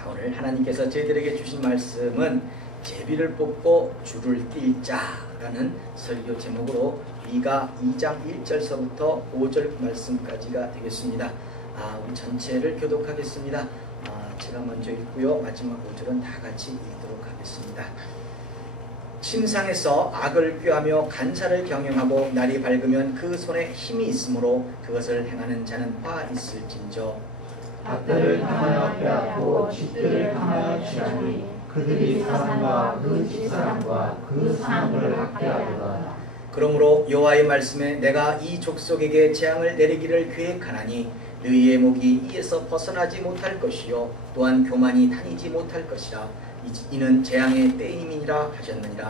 자, 오늘 하나님께서 저희들에게 주신 말씀은 제비를 뽑고 줄을 뛸 자라는 설교 제목으로 미가 2장 1절서부터 5절 말씀까지가 되겠습니다. 우리 전체를 교독하겠습니다. 제가 먼저 읽고요. 마지막 5절은 다 같이 읽도록 하겠습니다. 침상에서 악을 꾀하며 간사를 경영하고 날이 밝으면 그 손에 힘이 있으므로 그것을 행하는 자는 화 있을진저. 밭들을 향하여 빼앗고 집들을 향하여 취하니 그들이 사람과 그 집사람과 그 사람을 학대하도다. 그러므로 여호와의 말씀에 내가 이 족속에게 재앙을 내리기를 계획하나니 너희의 목이 이에서 벗어나지 못할 것이요 또한 교만이 다니지 못할 것이라. 이는 재앙의 때임이니라 하셨느니라.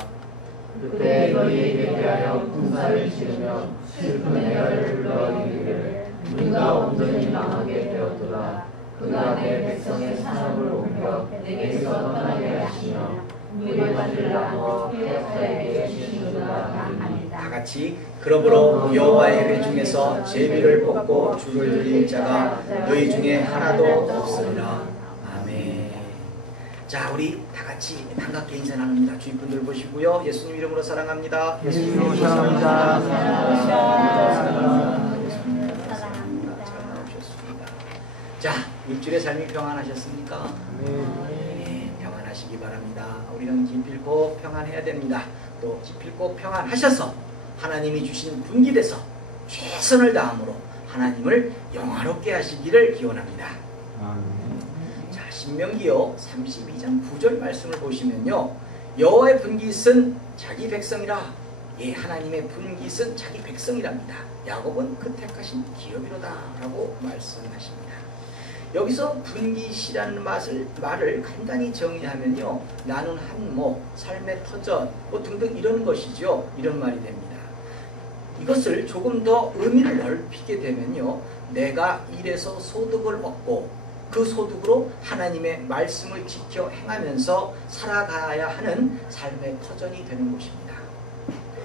그때 너희에게 대하여 군사를 치르며 슬픈 애를 불러 이르기를 우리가 온전히 망하게 되었도다. 그가 내 백성의 산업을 옮겨 내게서 떠나게 하시며 물을 받으려고 폐역자에게 주시는가 하니라. 다같이 그러므로 여호와의 회 중에서 제비를 뽑고 줄을 들일 자가 너희 중에 하나도 없으리라. 아멘. 자, 우리 다같이 반갑게 인사 나눕니다. 주위 분들 보시고요. 예수님 이름으로 사랑합니다. 예수님 사랑합니다. 자, 일주일의 삶이 평안하셨습니까? 네, 평안하시기 바랍니다. 우리는 기필코 평안해야 됩니다. 또 기필코 평안하셔서 하나님이 주신 분깃에서 최선을 다함으로 하나님을 영화롭게 하시기를 기원합니다. 자, 신명기요 32장 9절 말씀을 보시면요, 여호와의 분깃은 자기 백성이라. 예, 하나님의 분깃은 자기 백성이랍니다. 야곱은 그 택하신 기업이로다 라고 말씀하십니다. 여기서 분깃이라는 말을 간단히 정의하면요, 나눈 한몫, 삶의 터전 등등 이런 것이죠. 이런 말이 됩니다. 이것을 조금 더 의미를 넓히게 되면요, 내가 일해서 소득을 얻고 그 소득으로 하나님의 말씀을 지켜 행하면서 살아가야 하는 삶의 터전이 되는 것입니다.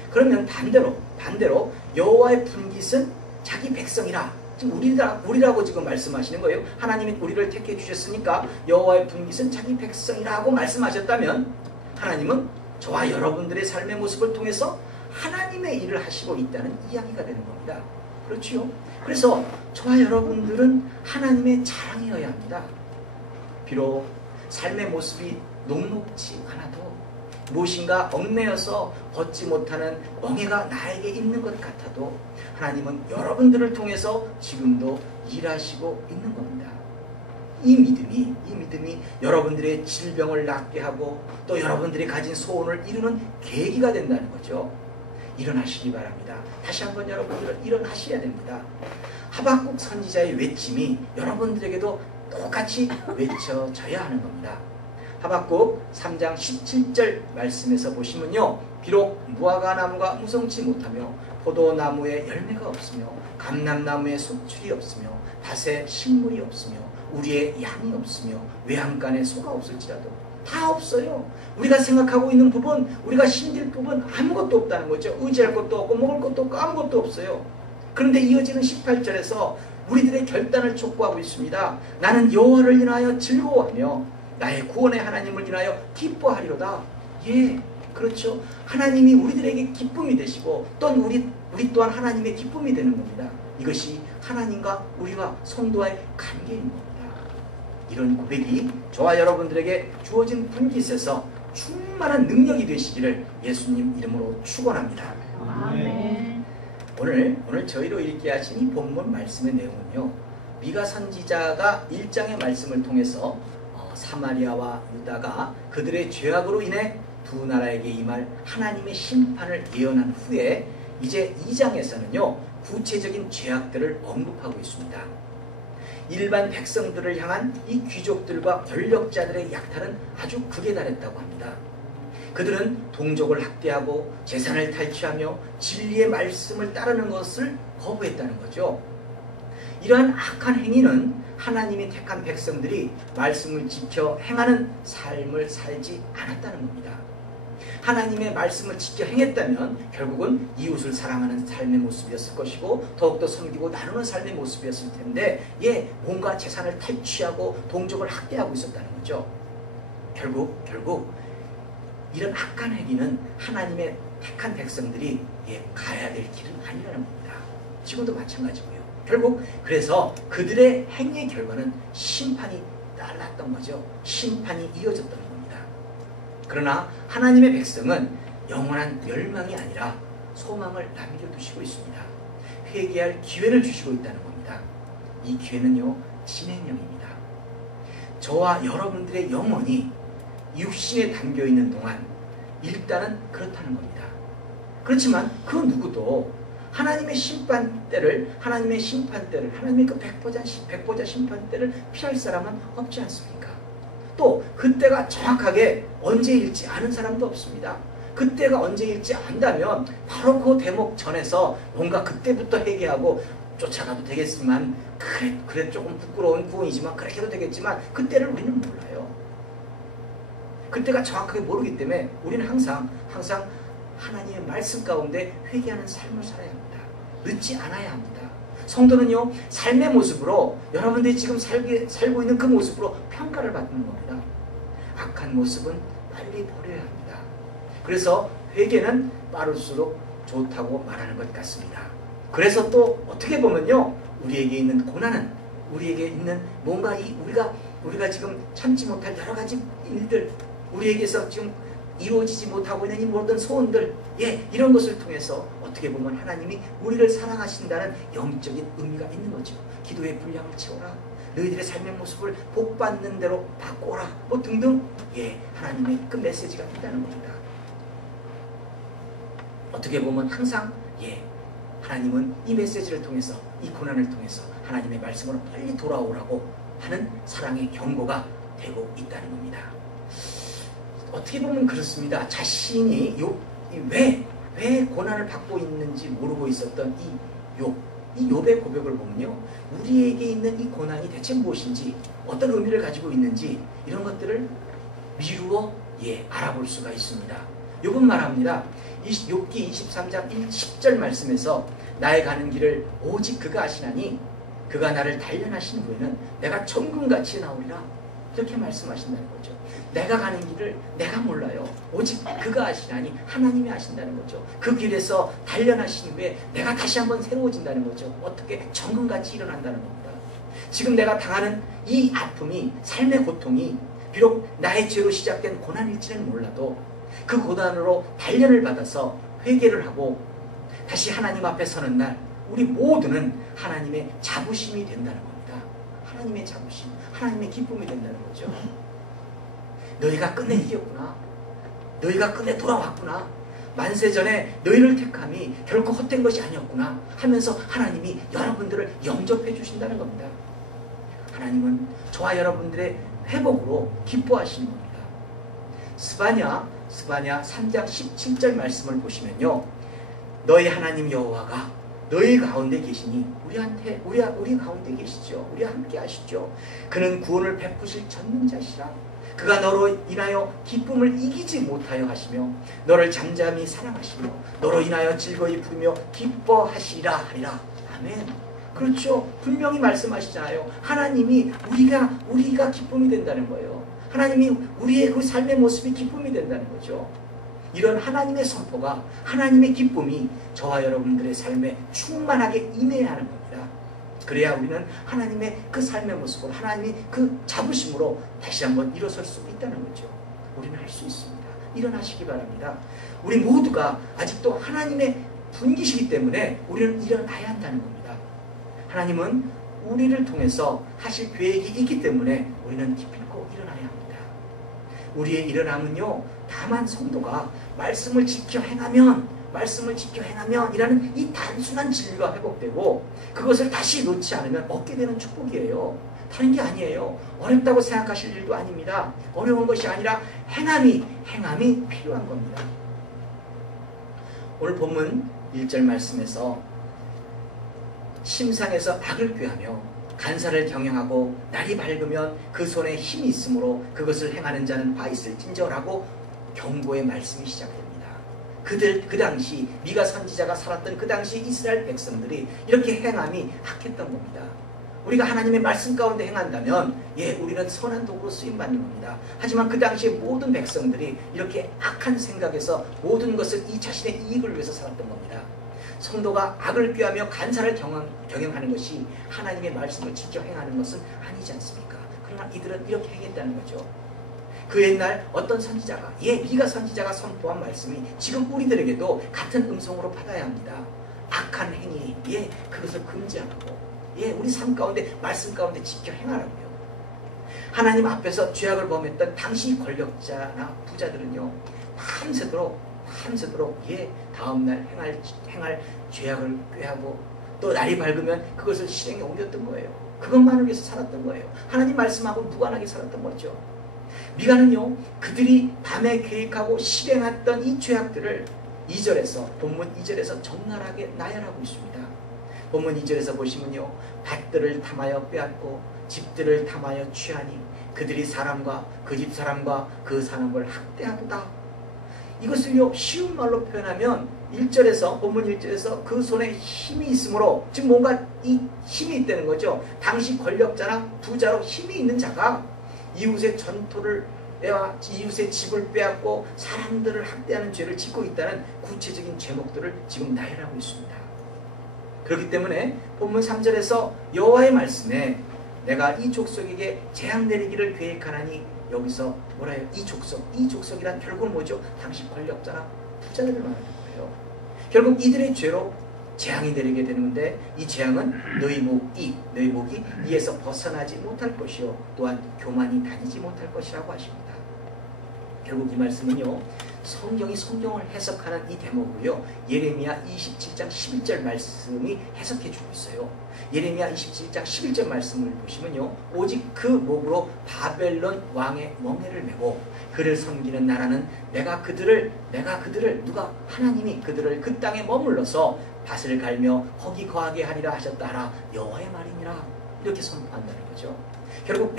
그러면 반대로 여호와의 분깃은 자기 백성이라. 지금 우리라고 지금 말씀하시는 거예요. 하나님이 우리를 택해 주셨으니까 여호와의 분깃은 자기 백성이라고 말씀하셨다면 하나님은 저와 여러분들의 삶의 모습을 통해서 하나님의 일을 하시고 있다는 이야기가 되는 겁니다. 그렇지요? 그래서 저와 여러분들은 하나님의 자랑이어야 합니다. 비록 삶의 모습이 녹록지 않아도 무엇인가 얽매여서 벗지 못하는 멍해가 나에게 있는 것 같아도 하나님은 여러분들을 통해서 지금도 일하시고 있는 겁니다. 이 믿음이 여러분들의 질병을 낫게 하고 또 여러분들이 가진 소원을 이루는 계기가 된다는 거죠. 일어나시기 바랍니다. 다시 한번 여러분들은 일어나셔야 됩니다. 하박국 선지자의 외침이 여러분들에게도 똑같이 외쳐져야 하는 겁니다. 하박국 3장 17절 말씀에서 보시면요, 비록 무화과 나무가 무성치 못하며 포도나무에 열매가 없으며 감람나무에 소출이 없으며 밭에 식물이 없으며 우리의 양이 없으며 외양간에 소가 없을지라도 다 없어요. 우리가 생각하고 있는 부분, 우리가 힘들 부분 아무것도 없다는 거죠. 의지할 것도 없고 먹을 것도 없고 아무것도 없어요. 그런데 이어지는 18절에서 우리들의 결단을 촉구하고 있습니다. 나는 여호와를 인하여 즐거워하며 나의 구원의 하나님을 인하여 기뻐하리로다. 예, 그렇죠. 하나님이 우리들에게 기쁨이 되시고 또한 우리 또한 하나님의 기쁨이 되는 겁니다. 이것이 하나님과 우리와 성도와의 관계인 겁니다. 이런 고백이 저와 여러분들에게 주어진 분깃에서 충만한 능력이 되시기를 예수님 이름으로 축원합니다. 아멘. 오늘 저희로 읽게 하신 이 본문 말씀의 내용은요, 미가 선지자가 1장의 말씀을 통해서 사마리아와 유다가 그들의 죄악으로 인해 두 나라에게 임할 하나님의 심판을 예언한 후에 이제 2장에서는요, 구체적인 죄악들을 언급하고 있습니다. 일반 백성들을 향한 이 귀족들과 권력자들의 약탈은 아주 극에 달했다고 합니다. 그들은 동족을 학대하고 재산을 탈취하며 진리의 말씀을 따르는 것을 거부했다는 거죠. 이러한 악한 행위는 하나님이 택한 백성들이 말씀을 지켜 행하는 삶을 살지 않았다는 겁니다. 하나님의 말씀을 지켜 행했다면 결국은 이웃을 사랑하는 삶의 모습이었을 것이고 더욱더 섬기고 나누는 삶의 모습이었을 텐데 뭔가 재산을 탈취하고 동족을 학대하고 있었다는 거죠. 결국 이런 악한 행위는 하나님의 택한 백성들이 가야 될 길은 아니라는 겁니다. 지금도 마찬가지고요. 결국 그래서 그들의 행위의 결과는 심판이 날랐던 거죠. 심판이 이어졌던 겁니다. 그러나 하나님의 백성은 영원한 멸망이 아니라 소망을 남겨두시고 있습니다. 회개할 기회를 주시고 있다는 겁니다. 이 기회는요, 진행형입니다. 저와 여러분들의 영혼이 육신에 담겨있는 동안 일단은 그렇다는 겁니다. 그렇지만 그 누구도 하나님의 심판대를 하나님의 그 백보자 심판대를 피할 사람은 없지 않습니까? 또 그때가 정확하게 언제일지 아는 사람도 없습니다. 그때가 언제일지 안다면 바로 그 대목 전에서 뭔가 그때부터 회개하고 쫓아가도 되겠지만 그래 조금 부끄러운 구원이지만 그렇게 해도 되겠지만 그때를 우리는 몰라요. 그때가 정확하게 모르기 때문에 우리는 항상 하나님의 말씀 가운데 회개하는 삶을 살아야 합니다. 늦지 않아야 합니다. 성도는요, 삶의 모습으로 여러분들이 지금 살고 있는 그 모습으로 평가를 받는 겁니다. 악한 모습은 빨리 버려야 합니다. 그래서 회개는 빠를수록 좋다고 말하는 것 같습니다. 그래서 또 어떻게 보면요, 우리에게 있는 고난은 우리에게 있는 뭔가 우리가 지금 참지 못할 여러 가지 일들, 우리에게서 지금 이루어지지 못하고 있는 이 모든 소원들, 이런 것을 통해서 어떻게 보면 하나님이 우리를 사랑하신다는 영적인 의미가 있는 거죠. 기도의 분량을 채워라, 너희들의 삶의 모습을 복받는 대로 바꿔라, 뭐 등등, 하나님의 그 메시지가 있다는 겁니다. 어떻게 보면 항상 하나님은 이 메시지를 통해서, 이 고난을 통해서 하나님의 말씀으로 빨리 돌아오라고 하는 사랑의 경고가 되고 있다는 겁니다. 어떻게 보면 그렇습니다. 자신이 왜 고난을 받고 있는지 모르고 있었던 이 욥의 고백을 보면요, 우리에게 있는 이 고난이 대체 무엇인지, 어떤 의미를 가지고 있는지, 이런 것들을 미루어 알아볼 수가 있습니다. 욥은 말합니다. 욥기 23장 10절 말씀에서 나의 가는 길을 오직 그가 아시나니 그가 나를 단련하신 후에는 내가 천금같이 나오리라, 이렇게 말씀하신다는 거죠. 내가 가는 길을 내가 몰라요. 오직 그가 아시나니 하나님이 아신다는 거죠. 그 길에서 단련하신 후에 내가 다시 한번 새로워진다는 거죠. 어떻게 정금같이 일어난다는 겁니다. 지금 내가 당하는 이 아픔이, 삶의 고통이 비록 나의 죄로 시작된 고난일지는 몰라도 그 고난으로 단련을 받아서 회개를 하고 다시 하나님 앞에 서는 날 우리 모두는 하나님의 자부심이 된다는 겁니다. 하나님의 자부심, 하나님의 기쁨이 된다는 거죠. 너희가 끝내 이겼구나, 너희가 끝내 돌아왔구나, 만세전에 너희를 택함이 결코 헛된 것이 아니었구나 하면서 하나님이 여러분들을 영접해 주신다는 겁니다. 하나님은 저와 여러분들의 회복으로 기뻐하시는 겁니다. 스바냐 3장 17절 말씀을 보시면요, 너희 하나님 여호와가 너희 가운데 계시니 우리 가운데 계시죠. 우리와 함께 하시죠. 그는 구원을 베푸실 전능자시라. 그가 너로 인하여 기쁨을 이기지 못하여 하시며 너를 잠잠히 사랑하시며 너로 인하여 즐거이 부르며 기뻐하시리라 하리라. 아멘. 그렇죠. 분명히 말씀하시잖아요. 하나님이 우리가 기쁨이 된다는 거예요. 하나님이 우리의 그 삶의 모습이 기쁨이 된다는 거죠. 이런 하나님의 선포가, 하나님의 기쁨이 저와 여러분들의 삶에 충만하게 임해야 하는 겁니다. 그래야 우리는 하나님의 그 삶의 모습으로, 하나님의 그 자부심으로 다시 한번 일어설 수 있다는 거죠. 우리는 할 수 있습니다. 일어나시기 바랍니다. 우리 모두가 아직도 하나님의 분기시기 때문에 우리는 일어나야 한다는 겁니다. 하나님은 우리를 통해서 하실 계획이 있기 때문에 우리는 기필코 일어나야 합니다. 우리의 일어남은요, 다만 성도가 말씀을 지켜 행하면 이라는 이 단순한 진리가 회복되고 그것을 다시 놓지 않으면 얻게 되는 축복이에요. 다른 게 아니에요. 어렵다고 생각하실 일도 아닙니다. 어려운 것이 아니라 행함이 필요한 겁니다. 오늘 본문 1절 말씀에서 심상에서 악을 꾀하며 간사를 경영하고 날이 밝으면 그 손에 힘이 있으므로 그것을 행하는 자는 바 있을진저라고 경고의 말씀이 시작됩니다. 그 당시 미가 선지자가 살았던 그 당시 이스라엘 백성들이 이렇게 행함이 악했던 겁니다. 우리가 하나님의 말씀 가운데 행한다면 우리는 선한 도구로 쓰임받는 겁니다. 하지만 그 당시에 모든 백성들이 이렇게 악한 생각에서 모든 것을 이 자신의 이익을 위해서 살았던 겁니다. 성도가 악을 꾀하며 간사를 경영하는 것이 하나님의 말씀을 지켜 행하는 것은 아니지 않습니까? 그러나 이들은 이렇게 행했다는 거죠. 그 옛날 어떤 선지자가 미가 선지자가 선포한 말씀이 지금 우리들에게도 같은 음성으로 받아야 합니다. 악한 행위 그것을 금지하고 우리 삶 가운데 말씀 가운데 지켜 행하라고요. 하나님 앞에서 죄악을 범했던 당시 권력자나 부자들은요 밤새도록 다음날 행할 죄악을 꾀하고 또 날이 밝으면 그것을 실행에 옮겼던 거예요. 그것만을 위해서 살았던 거예요. 하나님 말씀하고 무관하게 살았던 거죠. 미가는요 그들이 밤에 계획하고 실행했던 이 죄악들을 본문 2절에서 적나라하게 나열하고 있습니다. 본문 2절에서 보시면요 밭들을 탐하여 빼앗고 집들을 탐하여 취하니 그들이 사람과 그 집 사람과 그 사람을 학대하도다. 이것을요 쉬운 말로 표현하면 본문 1절에서 그 손에 힘이 있으므로 즉 뭔가 이 힘이 있다는 거죠. 당시 권력자나 부자로 힘이 있는 자가 이웃의 이웃의 집을 빼앗고 사람들을 학대하는 죄를 짓고 있다는 구체적인 제목들을 지금 나열하고 있습니다. 그렇기 때문에 본문 3절에서 여호와의 말씀에 내가 이 족속에게 재앙 내리기를 계획하나니 여기서 뭐라요? 이 족속이란 결국은 뭐죠? 당시 권력자나 부자들을 말하는 거예요. 결국 이들의 죄로 재앙이 내리게 되는데 이 재앙은 너희 목이 이에서 벗어나지 못할 것이요 또한 교만이 다니지 못할 것이라고 하십니다. 결국 이 말씀은요 성경이 성경을 해석하는 이 대목으로요 예레미야 27장 11절 말씀이 해석해 주고 있어요. 예레미야 27장 11절 말씀을 보시면요 오직 그 목으로 바벨론 왕의 멍에를 메고 그를 섬기는 나라는 내가 그들을 하나님이 그들을 그 땅에 머물러서 밭을 갈며 거기 거하게 하리라 하셨다 하라 여호와의 말이니라 이렇게 선포한다는 거죠. 결국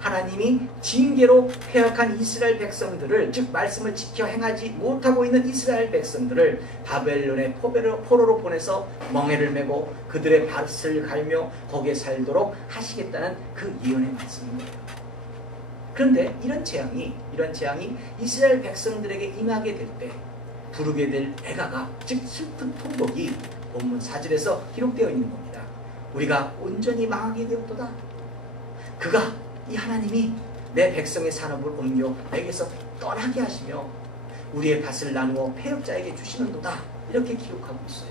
하나님이 징계로 폐역한 이스라엘 백성들을 즉 말씀을 지켜 행하지 못하고 있는 이스라엘 백성들을 바벨론의 포로로 보내서 멍에를 메고 그들의 밭을 갈며 거기에 살도록 하시겠다는 그 예언의 말씀인 거예요. 그런데 이런 재앙이 이스라엘 백성들에게 임하게 될 때 부르게 될 애가가 즉 슬픈 통곡이 본문 4절에서 기록되어 있는 겁니다. 우리가 온전히 망하게 되었도다. 이 하나님이 내 백성의 산업을 옮겨 내게서 떠나게 하시며 우리의 밭을 나누어 패역자에게 주시는도다. 이렇게 기록하고 있어요.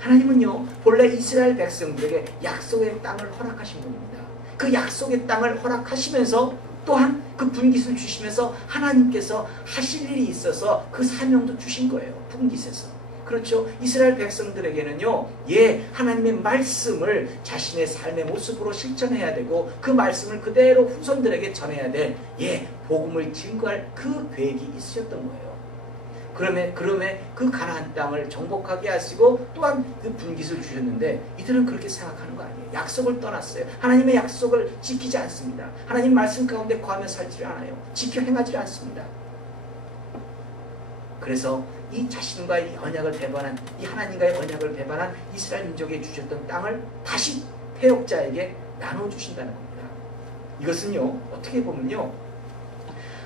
하나님은요 본래 이스라엘 백성들에게 약속의 땅을 허락하신 분입니다. 그 약속의 땅을 허락하시면서 또한 그 분깃을 주시면서 하나님께서 하실 일이 있어서 그 사명도 주신 거예요. 분깃에서. 그렇죠. 이스라엘 백성들에게는요 하나님의 말씀을 자신의 삶의 모습으로 실천해야 되고 그 말씀을 그대로 후손들에게 전해야 될 복음을 증거할 그 계획이 있으셨던 거예요. 그러면 그 가나안 땅을 정복하게 하시고 또한 그 분깃을 주셨는데 이들은 그렇게 생각하는 거 아니에요. 약속을 떠났어요. 하나님의 약속을 지키지 않습니다. 하나님 말씀 가운데 거하며 살지를 않아요. 지켜 행하지 않습니다. 그래서 이 자신과의 언약을 배반한 이 하나님과의 언약을 배반한 이스라엘 민족에 주셨던 땅을 다시 패역자에게 나눠주신다는 겁니다. 이것은요 어떻게 보면요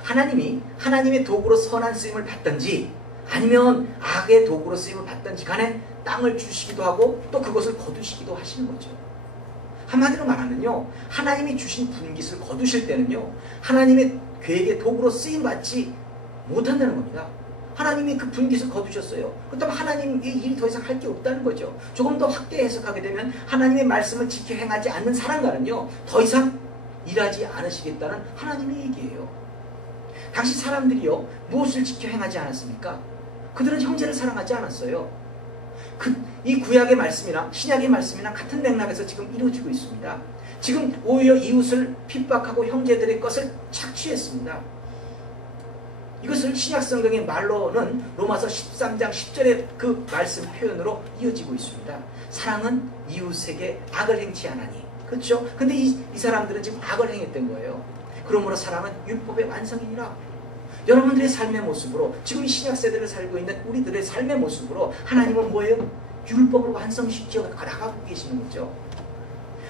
하나님이 하나님의 도구로 선한 쓰임을 받든지 아니면 악의 도구로 쓰임을 받든지 간에 땅을 주시기도 하고 또 그것을 거두시기도 하시는 거죠. 한마디로 말하면요 하나님이 주신 분깃을 거두실 때는요 하나님의 계획의 도구로 쓰임받지 못한다는 겁니다. 하나님이 그 분깃을 거두셨어요. 그렇다면 하나님의 일이 더 이상 할 게 없다는 거죠. 조금 더 확대 해석하게 되면 하나님의 말씀을 지켜 행하지 않는 사람과는요 더 이상 일하지 않으시겠다는 하나님의 얘기예요. 당시 사람들이요 무엇을 지켜 행하지 않았습니까? 그들은 형제를 사랑하지 않았어요. 이 구약의 말씀이나 신약의 말씀이나 같은 맥락에서 지금 이루어지고 있습니다. 지금 오히려 이웃을 핍박하고 형제들의 것을 착취했습니다. 이것을 신약성경의 말로는 로마서 13장 10절의 그 말씀 표현으로 이어지고 있습니다. 사랑은 이웃에게 악을 행치 않으니. 그렇죠? 근데 이 사람들은 지금 악을 행했던 거예요. 그러므로 사랑은 율법의 완성이니라. 여러분들의 삶의 모습으로, 지금 이 신약 세대를 살고 있는 우리들의 삶의 모습으로 하나님은 뭐예요? 율법을 완성시켜 나가고 계시는 거죠.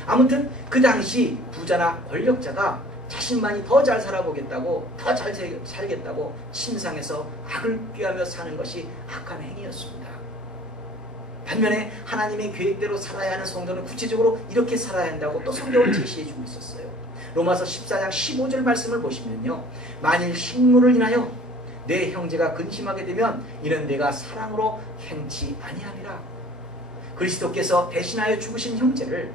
아무튼 그 당시 부자나 권력자가 자신만이 더 잘 살아보겠다고, 더 잘 살겠다고 침상에서 악을 꾀하며 사는 것이 악한 행위였습니다. 반면에 하나님의 계획대로 살아야 하는 성도는 구체적으로 이렇게 살아야 한다고 또 성경을 제시해주고 있었어요. 로마서 14장 15절 말씀을 보시면요, 만일 식물을 인하여 내 형제가 근심하게 되면 이는 내가 사랑으로 행치 아니함이라. 그리스도께서 대신하여 죽으신 형제를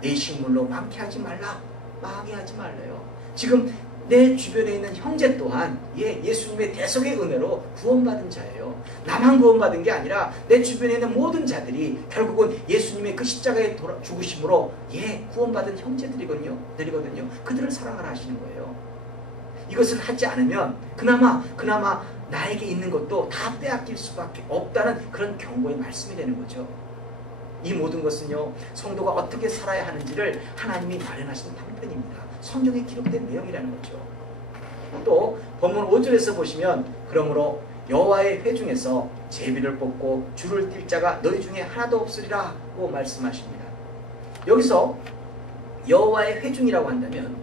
내 식물로 망케 하지 말라, 망하게 하지 말래요. 지금 내 주변에 있는 형제 또한 예수님의 대속의 은혜로 구원받은 자예요. 나만 구원받은 게 아니라 내 주변에 있는 모든 자들이 결국은 예수님의 그 십자가의 죽으심으로 구원받은 형제들이거든요. 그들을 사랑하라 하시는 거예요. 이것을 하지 않으면 그나마 나에게 있는 것도 다 빼앗길 수밖에 없다는 그런 경고의 말씀이 되는 거죠. 이 모든 것은요, 성도가 어떻게 살아야 하는지를 하나님이 마련하신 방편입니다. 성경에 기록된 내용이라는 거죠. 또 본문 5절에서 보시면 그러므로 여호와의 회 중에서 제비를 뽑고 줄을 띨 자가 너희 중에 하나도 없으리라고 말씀하십니다. 여기서 여호와의 회 중이라고 한다면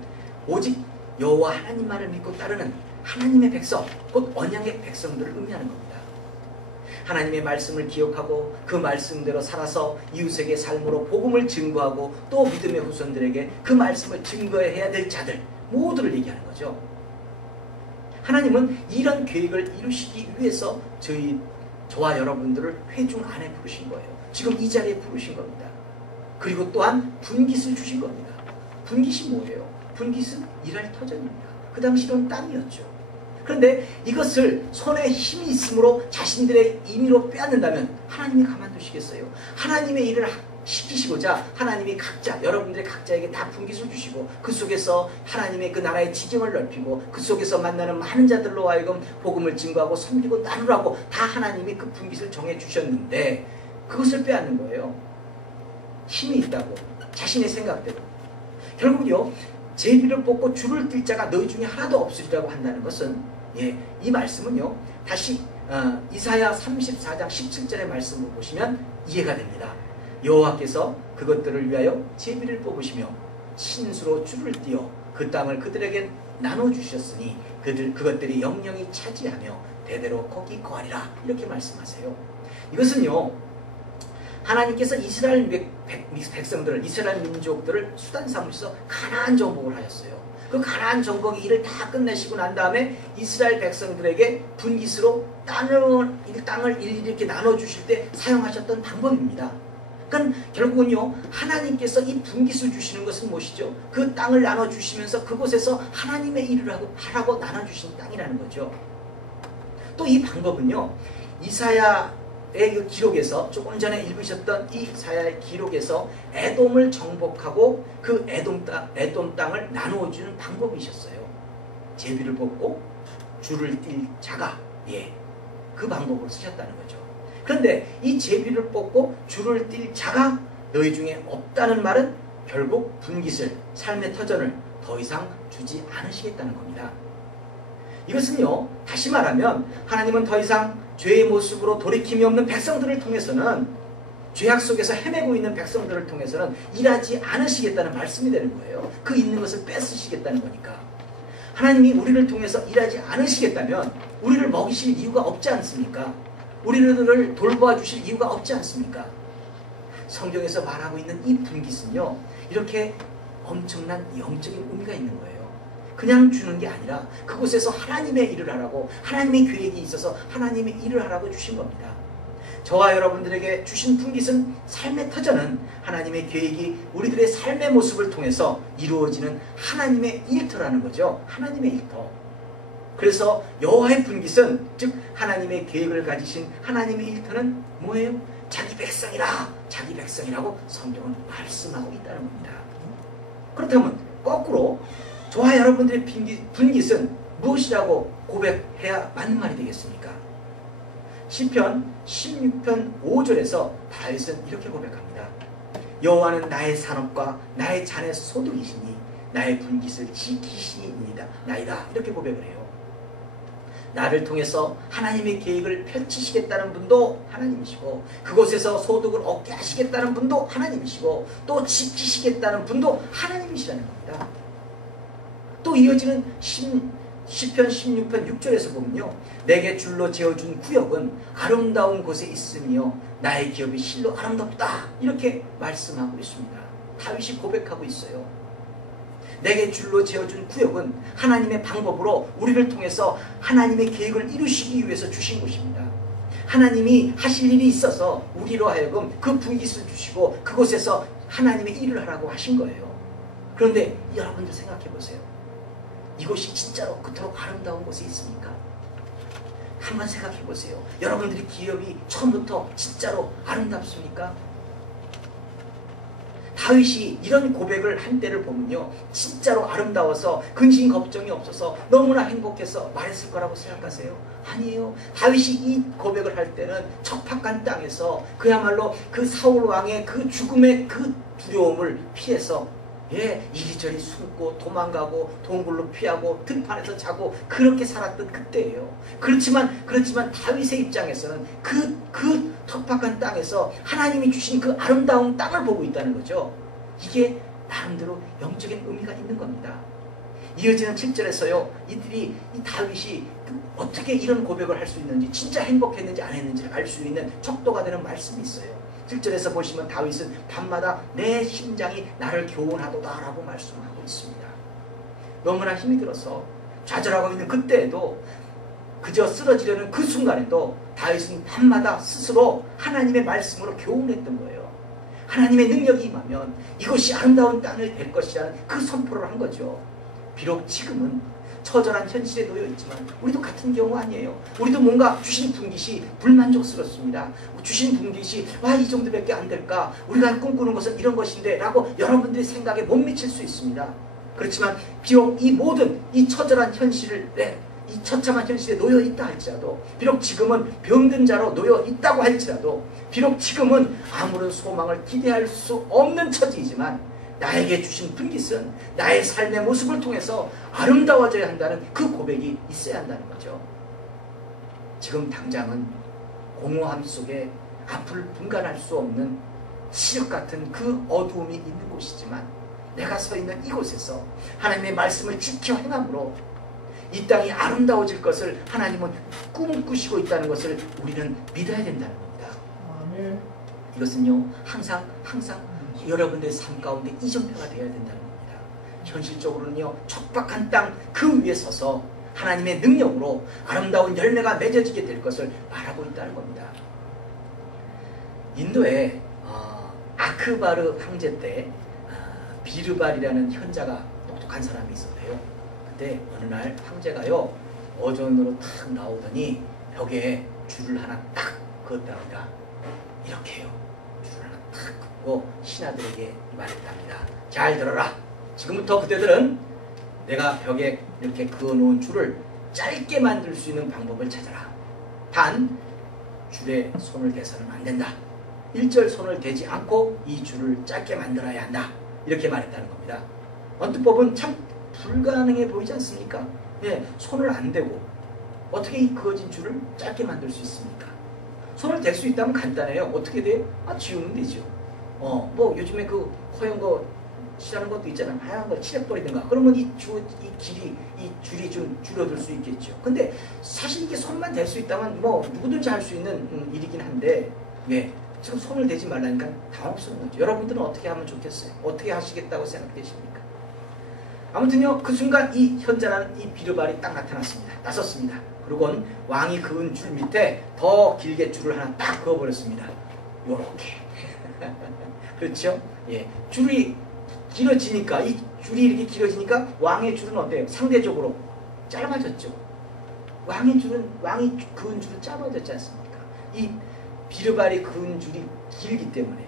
오직 여호와 하나님만을 믿고 따르는 하나님의 백성, 곧 언약의 백성들을 의미하는 겁니다. 하나님의 말씀을 기억하고 그 말씀대로 살아서 이웃에게 삶으로 복음을 증거하고 또 믿음의 후손들에게 그 말씀을 증거해야 될 자들 모두를 얘기하는 거죠. 하나님은 이런 계획을 이루시기 위해서 저와 여러분들을 회중 안에 부르신 거예요. 지금 이 자리에 부르신 겁니다. 그리고 또한 분깃을 주신 겁니다. 분깃이 뭐예요? 분깃은 일할 터전입니다. 그 당시로는 땅이었죠. 그런데 이것을 손에 힘이 있으므로 자신들의 임의로 빼앗는다면 하나님이 가만두시겠어요? 하나님의 일을 시키시고자 하나님이 여러분들의 각자에게 다 분깃을 주시고 그 속에서 하나님의 그 나라의 지경을 넓히고 그 속에서 만나는 많은 자들로 하여금 복음을 증거하고 섬기고 나누라고 다 하나님이 그 분깃을 정해 주셨는데 그것을 빼앗는 거예요. 힘이 있다고 자신의 생각대로. 결국요, 제비를 뽑고 줄을 띨 자가 너희 중에 하나도 없으리라고 한다는 것은 이 말씀은요, 다시 이사야 34장 17절의 말씀을 보시면 이해가 됩니다. 여호와께서 그것들을 위하여 제비를 뽑으시며 신수로 줄을 띄어 그 땅을 그들에게 나눠주셨으니 그것들이 영영이 차지하며 대대로 거기 거하리라, 이렇게 말씀하세요. 이것은요, 하나님께서 이스라엘 백성들을, 이스라엘 민족들을 수단 삼으셔서 가나안 정복을 하셨어요. 그 가나안 정복의 일을 다 끝내시고 난 다음에 이스라엘 백성들에게 분깃으로 땅을 일일이 이렇게 나눠주실 때 사용하셨던 방법입니다. 그러니까 결국은요, 하나님께서 이 분깃을 주시는 것은 무엇이죠? 그 땅을 나눠주시면서 그곳에서 하나님의 일을 하라고 나눠주신 땅이라는 거죠. 또 이 방법은요, 이사야의 그 기록에서, 조금 전에 읽으셨던 이 이사야의 기록에서 에돔을 정복하고 그 에돔 땅을 나누어주는 방법이셨어요. 제비를 뽑고 줄을 띨 자가 그 방법으로 쓰셨다는 거죠. 그런데 이 제비를 뽑고 줄을 띨 자가 너희 중에 없다는 말은 결국 분깃을, 삶의 터전을 더 이상 주지 않으시겠다는 겁니다. 이것은요, 다시 말하면 하나님은 더 이상 죄의 모습으로 돌이킴이 없는 백성들을 통해서는, 죄악 속에서 헤매고 있는 백성들을 통해서는 일하지 않으시겠다는 말씀이 되는 거예요. 그 있는 것을 뺏으시겠다는 거니까. 하나님이 우리를 통해서 일하지 않으시겠다면 우리를 먹이실 이유가 없지 않습니까? 우리를 돌보아 주실 이유가 없지 않습니까? 성경에서 말하고 있는 이 분깃은요, 이렇게 엄청난 영적인 의미가 있는 거예요. 그냥 주는 게 아니라 그곳에서 하나님의 일을 하라고, 하나님의 계획이 있어서 하나님의 일을 하라고 주신 겁니다. 저와 여러분들에게 주신 분깃은, 삶의 터전은 하나님의 계획이 우리들의 삶의 모습을 통해서 이루어지는 하나님의 일터라는 거죠. 하나님의 일터. 그래서 여호와의 분깃은, 즉 하나님의 계획을 가지신 하나님의 일터는 뭐예요? 자기 백성이라고 성경은 말씀하고 있다는 겁니다. 그렇다면 거꾸로 저와 여러분들의 분깃은 무엇이라고 고백해야 맞는 말이 되겠습니까? 시편 16편 5절에서 다윗은 이렇게 고백합니다. 여호와는 나의 산업과 나의 잔의 소득이시니 나의 분깃을 지키시니이다 나이다, 이렇게 고백을 해요. 나를 통해서 하나님의 계획을 펼치시겠다는 분도 하나님이시고, 그곳에서 소득을 얻게 하시겠다는 분도 하나님이시고, 또 지키시겠다는 분도 하나님이시라는 겁니다. 또 이어지는 시편 16편 6절에서 보면요, 내게 줄로 지어준 구역은 아름다운 곳에 있으며 나의 기업이 실로 아름답다, 이렇게 말씀하고 있습니다. 다윗이 고백하고 있어요. 내게 줄로 지어준 구역은 하나님의 방법으로 우리를 통해서 하나님의 계획을 이루시기 위해서 주신 곳입니다. 하나님이 하실 일이 있어서 우리로 하여금 그 분깃을 주시고 그곳에서 하나님의 일을 하라고 하신 거예요. 그런데 여러분들 생각해 보세요. 이곳이 진짜로 그토록 아름다운 곳에 있습니까? 한번 생각해 보세요. 여러분들의 기업이 처음부터 진짜로 아름답습니까? 다윗이 이런 고백을 한 때를 보면요, 진짜로 아름다워서 근심 걱정이 없어서 너무나 행복해서 말했을 거라고 생각하세요? 아니에요. 다윗이 이 고백을 할 때는 척박한 땅에서 그야말로 그 사울 왕의 그 죽음의 그 두려움을 피해서 이리저리 숨고 도망가고 동굴로 피하고 들판에서 자고 그렇게 살았던 그때예요. 그렇지만 다윗의 입장에서는 그 척박한 땅에서 하나님이 주신 그 아름다운 땅을 보고 있다는 거죠. 이게 나름대로 영적인 의미가 있는 겁니다. 이어지는 7절에서요, 이 다윗이 어떻게 이런 고백을 할 수 있는지, 진짜 행복했는지 안 했는지를 알 수 있는 척도가 되는 말씀이 있어요. 7절에서 보시면 다윗은 밤마다 내 심장이 나를 교훈하도다 라고 말씀하고 있습니다. 너무나 힘이 들어서 좌절하고 있는 그때에도, 그저 쓰러지려는 그 순간에도 다윗은 밤마다 스스로 하나님의 말씀으로 교훈했던 거예요. 하나님의 능력이 임하면 이것이 아름다운 땅이 될 것이라는 그 선포를 한 거죠. 비록 지금은 처절한 현실에 놓여 있지만 우리도 같은 경우 아니에요. 우리도 뭔가 주신 분깃이 불만족스럽습니다. 주신 분깃이 이 정도밖에 안 될까? 우리가 꿈꾸는 것은 이런 것인데 라고 여러분들의 생각에 못 미칠 수 있습니다. 그렇지만 비록 이 모든 이 처절한 현실을 이 처참한 현실에 놓여 있다 할지라도, 비록 지금은 병든 자로 놓여 있다고 할지라도, 비록 지금은 아무런 소망을 기대할 수 없는 처지이지만 나에게 주신 분깃은 나의 삶의 모습을 통해서 아름다워져야 한다는 그 고백이 있어야 한다는 거죠. 지금 당장은 공허함 속에 앞을 분간할 수 없는 시력 같은 그 어두움이 있는 곳이지만, 내가 서 있는 이곳에서 하나님의 말씀을 지켜 행함으로 이 땅이 아름다워질 것을 하나님은 꿈꾸시고 있다는 것을 우리는 믿어야 된다는 겁니다. 아멘. 이것은요, 항상 여러분들의 삶 가운데 이정표가 되어야 된다는 겁니다. 현실적으로는요, 척박한 땅 그 위에 서서 하나님의 능력으로 아름다운 열매가 맺어지게 될 것을 말하고 있다는 겁니다. 인도에 아크바르 황제 때 비르발이라는 현자가 똑똑한 사람이 있었대요. 그때 어느 날 황제가요, 어전으로 탁 나오더니 벽에 줄을 하나 딱 그었답니다. 이렇게요, 줄을 하나 탁 긋고 신하들에게 말했답니다. 잘 들어라. 지금부터 그대들은 내가 벽에 이렇게 그어놓은 줄을 짧게 만들 수 있는 방법을 찾아라. 단 줄에 손을 대서는 안 된다. 일절 손을 대지 않고 이 줄을 짧게 만들어야 한다. 이렇게 말했다는 겁니다. 언뜻 보면 참 불가능해 보이지 않습니까? 손을 안 대고 어떻게 이 그어진 줄을 짧게 만들 수 있습니까? 손을 댈 수 있다면 간단해요. 어떻게 돼요? 지우면 되죠. 뭐 요즘에 그 허연 거 칠하는 것도 있잖아요. 하얀 거 칠해버리든가. 그러면 이 줄이 좀 줄어들 수 있겠죠. 근데 사실 이게 손만 댈 수 있다면 뭐 누구든지 할 수 있는 일이긴 한데, 지금 손을 대지 말라니까 당혹스러운 거죠. 여러분들은 어떻게 하면 좋겠어요? 어떻게 하시겠다고 생각되십니까? 아무튼요, 그 순간 이 현자라는 이 비르발이 딱 나섰습니다. 그리고는 왕이 그은 줄 밑에 더 길게 줄을 하나 딱 그어버렸습니다. 요렇게. 그렇죠? 줄이 길어지니까, 이 줄이 이렇게 길어지니까 왕의 줄은 어때요? 상대적으로 짧아졌죠. 왕이 그은 줄은 짧아졌지 않습니까? 이 비르발이 그은 줄이 길기 때문에.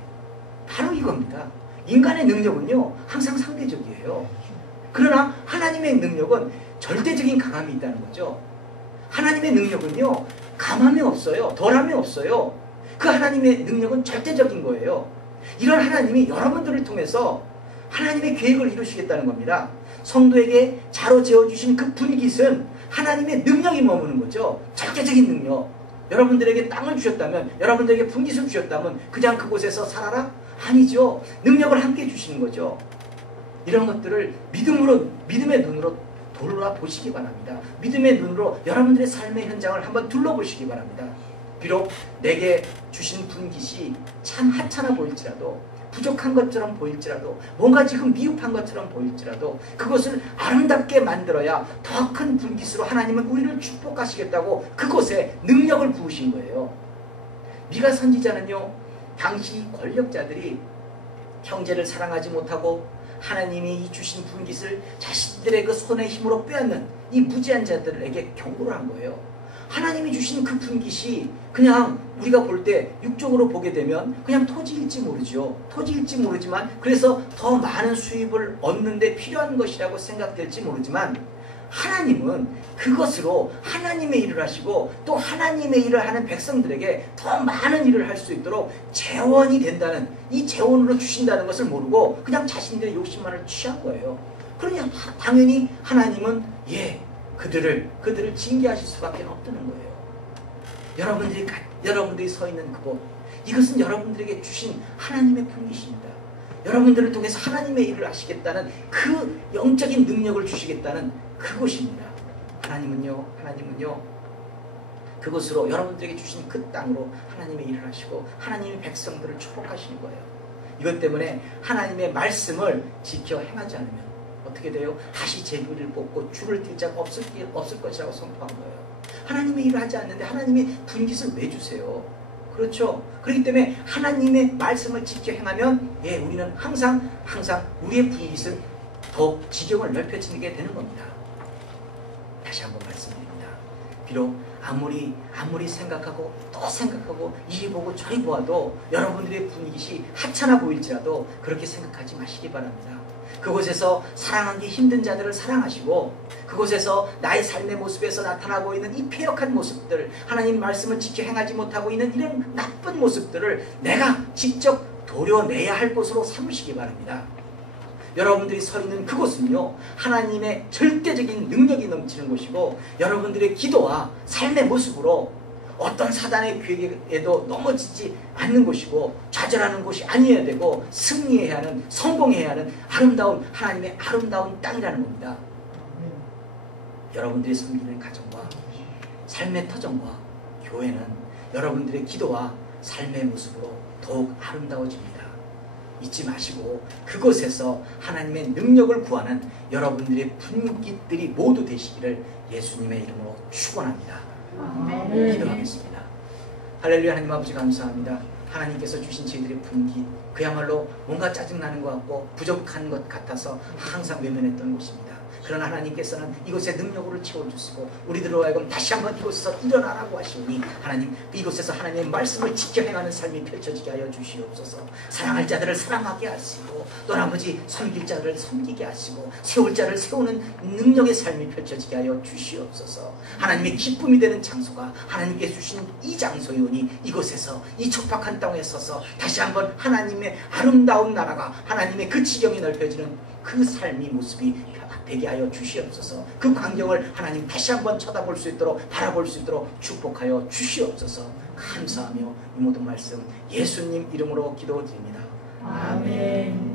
바로 이겁니다. 인간의 능력은요, 항상 상대적이에요. 그러나 하나님의 능력은 절대적인 강함이 있다는 거죠. 하나님의 능력은요, 감함이 없어요. 덜함이 없어요. 그 하나님의 능력은 절대적인 거예요. 이런 하나님이 여러분들을 통해서 하나님의 계획을 이루시겠다는 겁니다. 성도에게 자로 재어주신 그 분깃은 하나님의 능력이 머무는 거죠. 절대적인 능력. 여러분들에게 땅을 주셨다면, 여러분들에게 분깃을 주셨다면 그냥 그곳에서 살아라? 아니죠. 능력을 함께 주시는 거죠. 이런 것들을 믿음의 눈으로 돌아보시기 바랍니다. 믿음의 눈으로 여러분들의 삶의 현장을 한번 둘러보시기 바랍니다. 비록 내게 주신 분깃이 참 하찮아 보일지라도, 부족한 것처럼 보일지라도, 뭔가 지금 미흡한 것처럼 보일지라도 그것을 아름답게 만들어야 더 큰 분깃으로 하나님은 우리를 축복하시겠다고 그곳에 능력을 부으신 거예요. 미가 선지자는요, 당시 권력자들이 형제를 사랑하지 못하고 하나님이 주신 분깃을 자신들의 그 손의 힘으로 빼앗는 이 무지한 자들에게 경고를 한 거예요. 하나님이 주신 그 분깃이 그냥 우리가 볼 때 육적으로 보게 되면 그냥 토지일지 모르죠. 토지일지 모르지만, 그래서 더 많은 수입을 얻는 데 필요한 것이라고 생각될지 모르지만, 하나님은 그것으로 하나님의 일을 하시고 또 하나님의 일을 하는 백성들에게 더 많은 일을 할 수 있도록 재원이 된다는, 이 재원으로 주신다는 것을 모르고 그냥 자신들의 욕심만을 취한 거예요. 그러니 당연히 하나님은 그들을 징계하실 수밖에 없다는 거예요. 여러분들이 서 있는 그곳, 이것은 여러분들에게 주신 하나님의 분깃입니다. 여러분들을 통해서 하나님의 일을 하시겠다는 그 영적인 능력을 주시겠다는 그곳입니다. 하나님은요 그곳으로, 여러분들에게 주신 그 땅으로 하나님의 일을 하시고 하나님의 백성들을 축복하시는 거예요. 이것 때문에 하나님의 말씀을 지켜 행하지 않으면 어떻게 돼요? 다시 제비를 뽑고 줄을 뛸 자가 없을 것이라고 선포한 거예요. 하나님의 일을 하지 않는데 하나님이 분깃을 왜 주세요? 그렇죠? 그렇기 때문에 하나님의 말씀을 지켜 행하면 우리는 항상 우리의 분깃을 더 지경을 넓혀지게 되는 겁니다. 다시 한번 말씀드립니다. 비록 아무리 생각하고 또 생각하고 이리 보고 저리 보아도 여러분들의 분깃이 하찮아 보일지라도 그렇게 생각하지 마시기 바랍니다. 그곳에서 사랑하기 힘든 자들을 사랑하시고, 그곳에서 나의 삶의 모습에서 나타나고 있는 이 패역한 모습들, 하나님 말씀을 지켜 행하지 못하고 있는 이런 나쁜 모습들을 내가 직접 도려내야 할 곳으로 삼으시기 바랍니다. 여러분들이 서 있는 그곳은요, 하나님의 절대적인 능력이 넘치는 곳이고, 여러분들의 기도와 삶의 모습으로 어떤 사단의 계획에도 넘어지지 않는 곳이고, 좌절하는 곳이 아니어야 되고, 승리해야 하는, 성공해야 하는 아름다운 하나님의 아름다운 땅이라는 겁니다. 여러분들이 섬기는 가정과 삶의 터전과 교회는 여러분들의 기도와 삶의 모습으로 더욱 아름다워집니다. 잊지 마시고 그곳에서 하나님의 능력을 구하는 여러분들의 분깃들이 모두 되시기를 예수님의 이름으로 축원합니다. 기도하겠습니다. 할렐루야. 하나님 아버지 감사합니다. 하나님께서 주신 저희들의 분깃, 그야말로 뭔가 짜증나는 것 같고 부족한 것 같아서 항상 외면했던 곳입니다. 그러나 하나님께서는 이곳에 능력으로 채워주시고 우리들로 하여금 다시 한번 이곳에서 일어나라고 하시오니, 하나님 이곳에서 하나님의 말씀을 지켜 행하는 삶이 펼쳐지게 하여 주시옵소서. 사랑할 자들을 사랑하게 하시고, 또 아버지 섬길 자들을 섬기게 하시고, 세울 자를 세우는 능력의 삶이 펼쳐지게 하여 주시옵소서. 하나님의 기쁨이 되는 장소가 하나님께 주신 이 장소이오니, 이곳에서 이 척박한 땅에 서서 다시 한번 하나님의 아름다운 나라가, 하나님의 그 지경이 넓혀지는 그 삶의 모습이 되게 하여 주시옵소서. 그 광경을 하나님 다시 한번 쳐다볼 수 있도록, 바라볼 수 있도록 축복하여 주시옵소서. 감사하며 이 모든 말씀 예수님 이름으로 기도드립니다. 아멘.